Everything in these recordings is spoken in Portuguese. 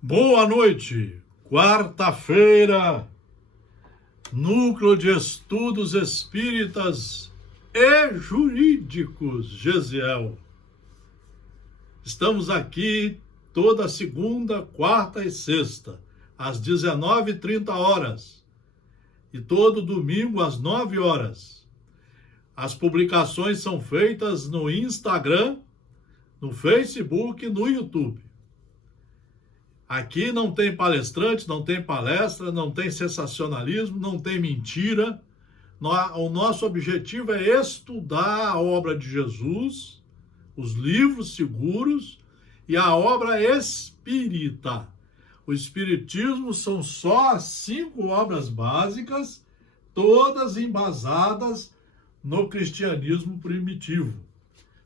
Boa noite, quarta-feira, Núcleo de Estudos Espíritas e Jurídicos, Gesiel. Estamos aqui toda segunda, quarta e sexta, às 19h30, e todo domingo às 9h. As publicações são feitas no Instagram, no Facebook e no YouTube. Aqui não tem palestrante, não tem palestra, não tem sensacionalismo, não tem mentira. O nosso objetivo é estudar a obra de Jesus, os livros seguros e a obra espírita. O Espiritismo são só as 5 obras básicas, todas embasadas no cristianismo primitivo,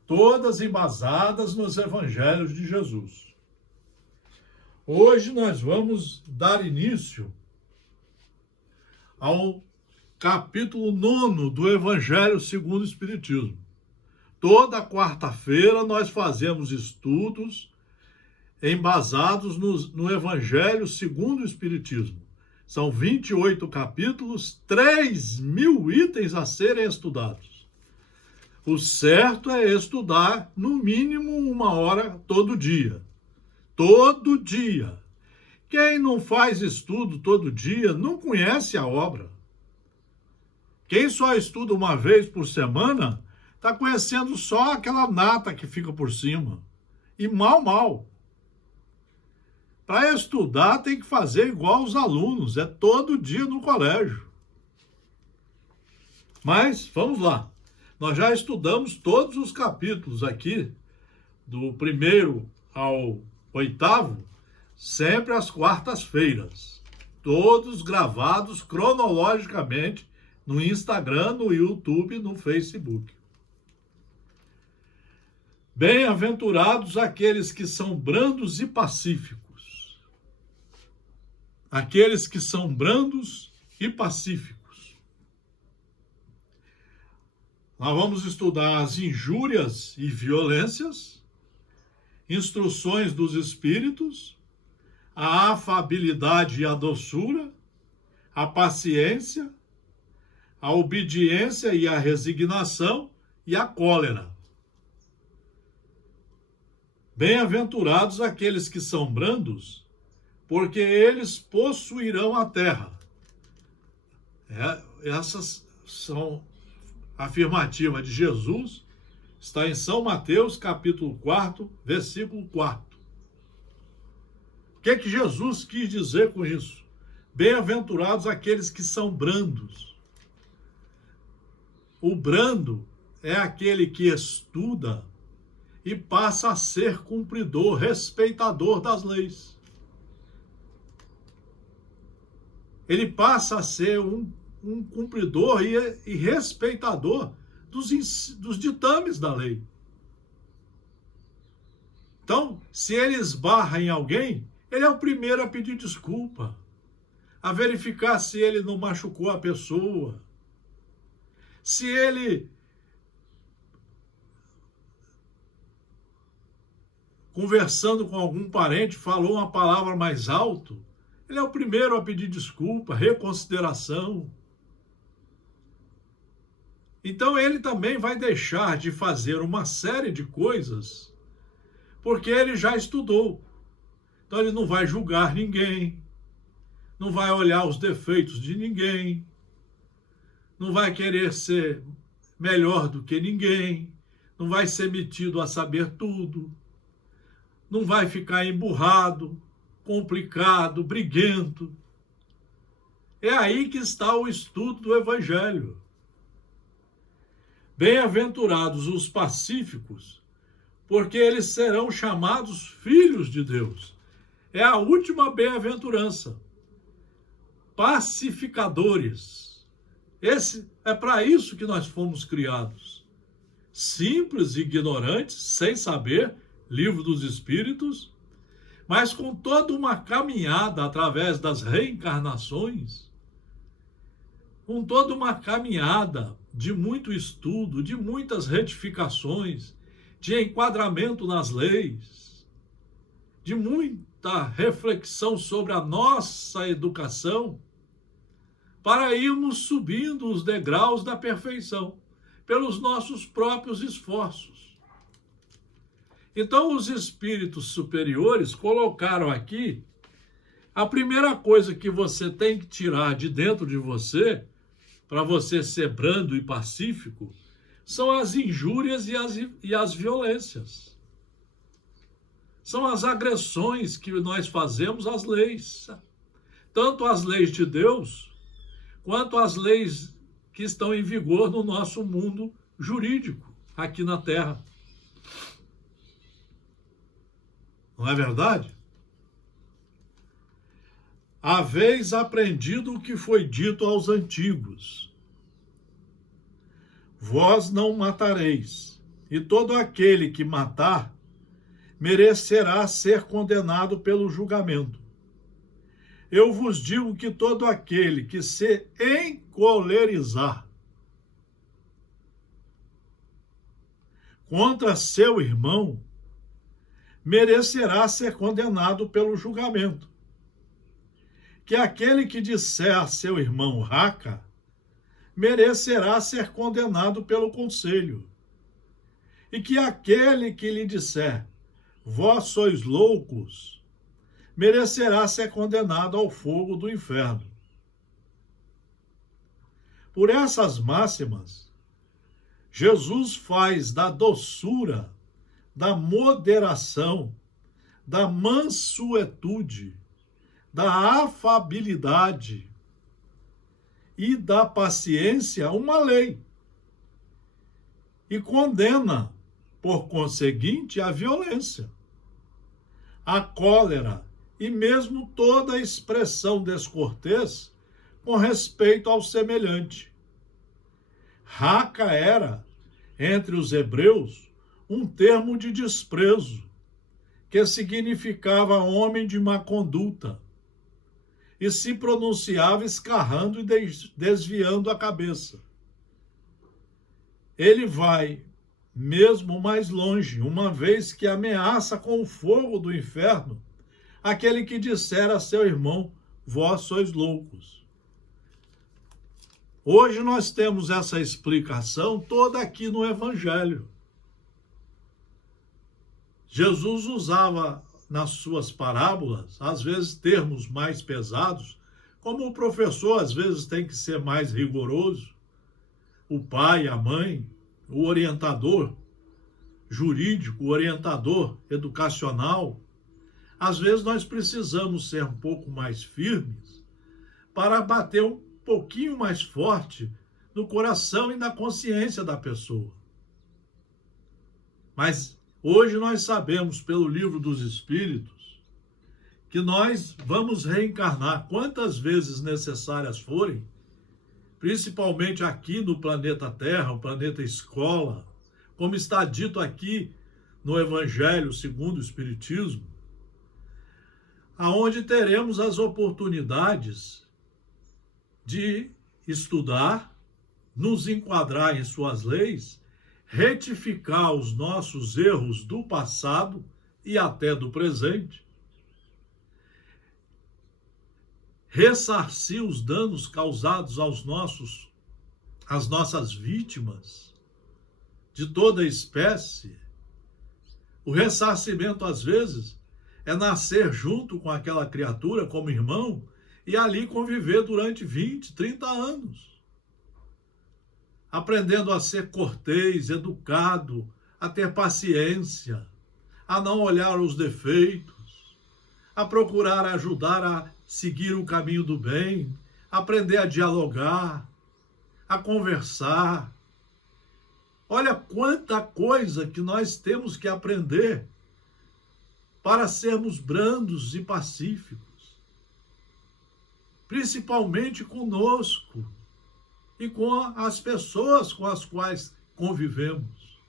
todas embasadas nos evangelhos de Jesus. Hoje nós vamos dar início ao capítulo 9 do Evangelho segundo o Espiritismo. Toda quarta-feira nós fazemos estudos embasados no Evangelho segundo o Espiritismo. São 28 capítulos, 3.000 itens a serem estudados. O certo é estudar no mínimo 1 hora todo dia. Todo dia. Quem não faz estudo todo dia não conhece a obra. Quem só estuda uma vez por semana está conhecendo só aquela nata que fica por cima. E mal. Para estudar tem que fazer igual os alunos, é todo dia no colégio. Mas vamos lá. Nós já estudamos todos os capítulos aqui, do 1º ao 8º, sempre às quartas-feiras, todos gravados cronologicamente no Instagram, no YouTube e no Facebook. Bem-aventurados aqueles que são brandos e pacíficos. Aqueles que são brandos e pacíficos. Nós vamos estudar as injúrias e violências, instruções dos espíritos, a afabilidade e a doçura, a paciência, a obediência e a resignação e a cólera. Bem-aventurados aqueles que são brandos, porque eles possuirão a terra. Essas são afirmativas de Jesus. Está em São Mateus, capítulo 4, versículo 4. O que Jesus quis dizer com isso? Bem-aventurados aqueles que são brandos. O brando é aquele que estuda e passa a ser cumpridor, respeitador das leis. Ele passa a ser um cumpridor e respeitador dos ditames da lei. Então, se ele esbarra em alguém, ele é o primeiro a pedir desculpa, a verificar se ele não machucou a pessoa, se ele, conversando com algum parente, falou uma palavra mais alto, ele é o primeiro a pedir desculpa, reconsideração. Então ele também vai deixar de fazer uma série de coisas, porque ele já estudou. Então ele não vai julgar ninguém, não vai olhar os defeitos de ninguém, não vai querer ser melhor do que ninguém, não vai ser metido a saber tudo, não vai ficar emburrado, complicado, briguento. É aí que está o estudo do Evangelho. Bem-aventurados os pacíficos, porque eles serão chamados filhos de Deus. É a última bem-aventurança. Pacificadores. É para isso que nós fomos criados. Simples e ignorantes, sem saber, livro dos Espíritos, mas com toda uma caminhada através das reencarnações, com toda uma caminhada de muito estudo, de muitas retificações, de enquadramento nas leis. de muita reflexão sobre a nossa educação, para irmos subindo os degraus da perfeição, pelos nossos próprios esforços. Então, os espíritos superiores colocaram aqui a primeira coisa que você tem que tirar de dentro de você, para você ser brando e pacífico, são as injúrias e as violências. São as agressões que nós fazemos às leis. Tanto as leis de Deus, quanto as leis que estão em vigor no nosso mundo jurídico, aqui na Terra. Não é verdade? Haveis aprendido o que foi dito aos antigos: vós não matareis, e todo aquele que matar merecerá ser condenado pelo julgamento. Eu vos digo que todo aquele que se encolerizar contra seu irmão merecerá ser condenado pelo julgamento. Que aquele que disser a seu irmão raca merecerá ser condenado pelo conselho. E que aquele que lhe disser vós sois loucos merecerá ser condenado ao fogo do inferno. Por essas máximas, Jesus faz da doçura, da moderação, da mansuetude, da afabilidade e da paciência uma lei, e condena, por conseguinte, a violência, a cólera e mesmo toda expressão descortês com respeito ao semelhante. Raca era, entre os hebreus, um termo de desprezo, que significava homem de má conduta, e se pronunciava escarrando e desviando a cabeça. Ele vai mesmo mais longe, uma vez que ameaça com o fogo do inferno aquele que disser a seu irmão, vós sois loucos. Hoje nós temos essa explicação toda aqui no Evangelho. Jesus usava nas suas parábolas, às vezes, termos mais pesados, como o professor, às vezes, tem que ser mais rigoroso, o pai, a mãe, o orientador jurídico, o orientador educacional. Às vezes, nós precisamos ser um pouco mais firmes para bater um pouquinho mais forte no coração e na consciência da pessoa. Mas hoje nós sabemos, pelo Livro dos Espíritos, que nós vamos reencarnar quantas vezes necessárias forem, principalmente aqui no planeta Terra, o planeta escola, como está dito aqui no Evangelho segundo o Espiritismo, aonde teremos as oportunidades de estudar, nos enquadrar em suas leis, retificar os nossos erros do passado e até do presente, ressarcir os danos causados às nossas vítimas de toda espécie. O ressarcimento, às vezes, é nascer junto com aquela criatura como irmão e ali conviver durante 20, 30 anos. Aprendendo a ser cortês, educado, a ter paciência, a não olhar os defeitos, a procurar ajudar a seguir o caminho do bem, aprender a dialogar, a conversar. Olha quanta coisa que nós temos que aprender para sermos brandos e pacíficos, principalmente conosco e com as pessoas com as quais convivemos.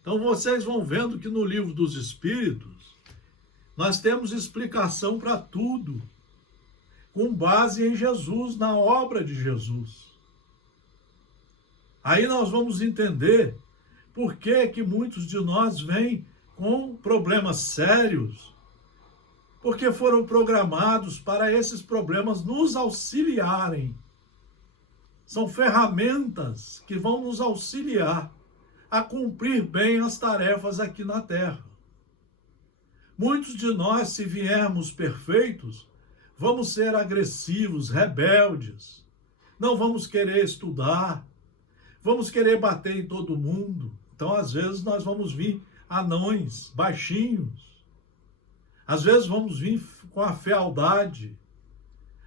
Então vocês vão vendo que no Livro dos Espíritos nós temos explicação para tudo, com base em Jesus, na obra de Jesus. Aí nós vamos entender por que muitos de nós vêm com problemas sérios, porque foram programados para esses problemas nos auxiliarem. São ferramentas que vão nos auxiliar a cumprir bem as tarefas aqui na Terra. Muitos de nós, se viermos perfeitos, vamos ser agressivos, rebeldes, não vamos querer estudar, vamos querer bater em todo mundo. Então, às vezes, nós vamos vir anões, baixinhos. Às vezes vamos vir com a fealdade.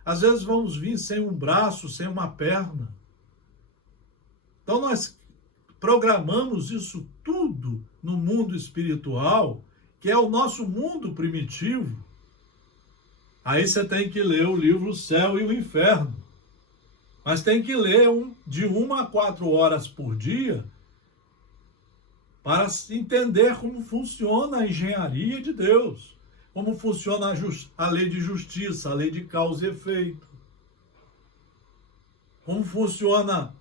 Às vezes vamos vir sem um braço, sem uma perna. Então nós programamos isso tudo no mundo espiritual, que é o nosso mundo primitivo. Aí você tem que ler o livro O Céu e o Inferno. Mas tem que ler de 1 a 4 horas por dia para entender como funciona a engenharia de Deus. Como funciona a lei de justiça, a lei de causa e efeito. Como funciona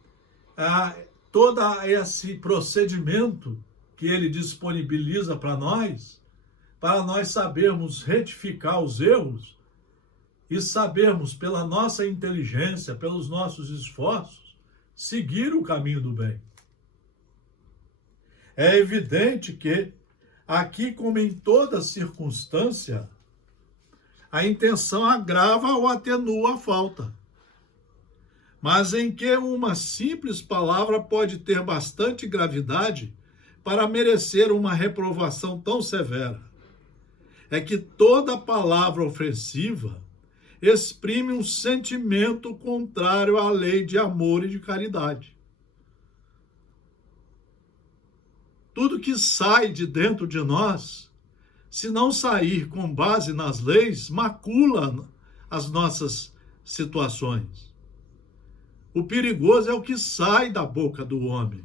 todo esse procedimento que ele disponibiliza para nós sabermos retificar os erros e sabermos, pela nossa inteligência, pelos nossos esforços, seguir o caminho do bem. É evidente que aqui, como em toda circunstância, a intenção agrava ou atenua a falta, mas em que uma simples palavra pode ter bastante gravidade para merecer uma reprovação tão severa. É que toda palavra ofensiva exprime um sentimento contrário à lei de amor e de caridade. Tudo que sai de dentro de nós, se não sair com base nas leis, macula as nossas situações. O perigoso é o que sai da boca do homem.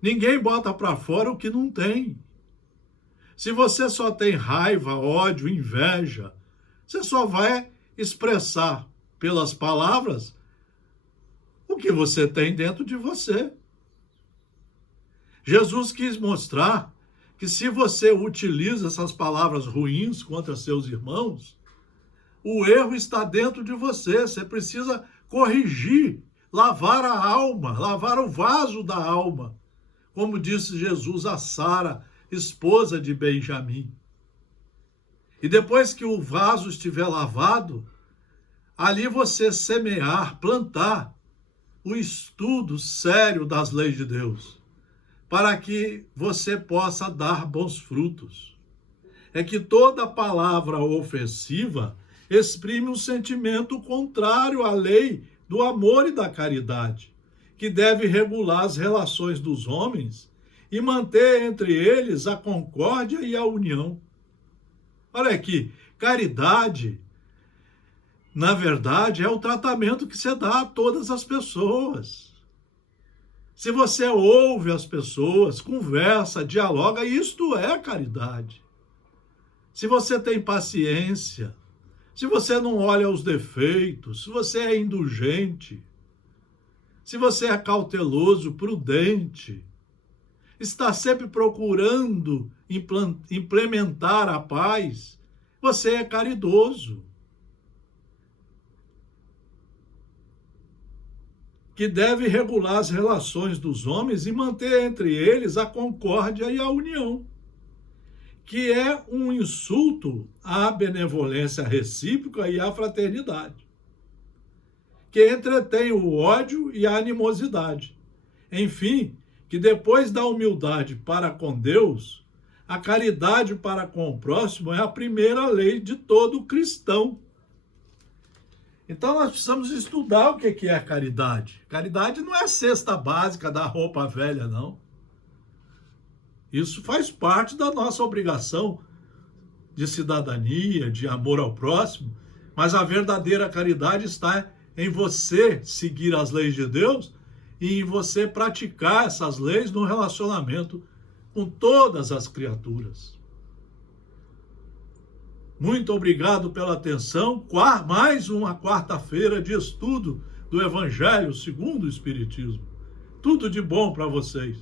Ninguém bota para fora o que não tem. Se você só tem raiva, ódio, inveja, você só vai expressar pelas palavras o que você tem dentro de você. Jesus quis mostrar que se você utiliza essas palavras ruins contra seus irmãos, o erro está dentro de você. Você precisa corrigir, lavar a alma, lavar o vaso da alma, como disse Jesus a Sara, esposa de Benjamim. E depois que o vaso estiver lavado, ali você semear, plantar o estudo sério das leis de Deus, para que você possa dar bons frutos. É que toda palavra ofensiva exprime um sentimento contrário à lei do amor e da caridade, que deve regular as relações dos homens e manter entre eles a concórdia e a união. Olha aqui, caridade, na verdade, é o tratamento que você dá a todas as pessoas. Se você ouve as pessoas, conversa, dialoga, isto é caridade. Se você tem paciência, se você não olha os defeitos, se você é indulgente, se você é cauteloso, prudente, está sempre procurando implementar a paz, você é caridoso. Que deve regular as relações dos homens e manter entre eles a concórdia e a união, que é um insulto à benevolência recíproca e à fraternidade, que entretém o ódio e a animosidade. Enfim, que depois da humildade para com Deus, a caridade para com o próximo é a primeira lei de todo cristão. Então nós precisamos estudar o que é a caridade. Caridade não é a cesta básica da roupa velha, não. Isso faz parte da nossa obrigação de cidadania, de amor ao próximo, mas a verdadeira caridade está em você seguir as leis de Deus e em você praticar essas leis no relacionamento com todas as criaturas. Muito obrigado pela atenção. Mais uma quarta-feira de estudo do Evangelho segundo o Espiritismo. Tudo de bom para vocês.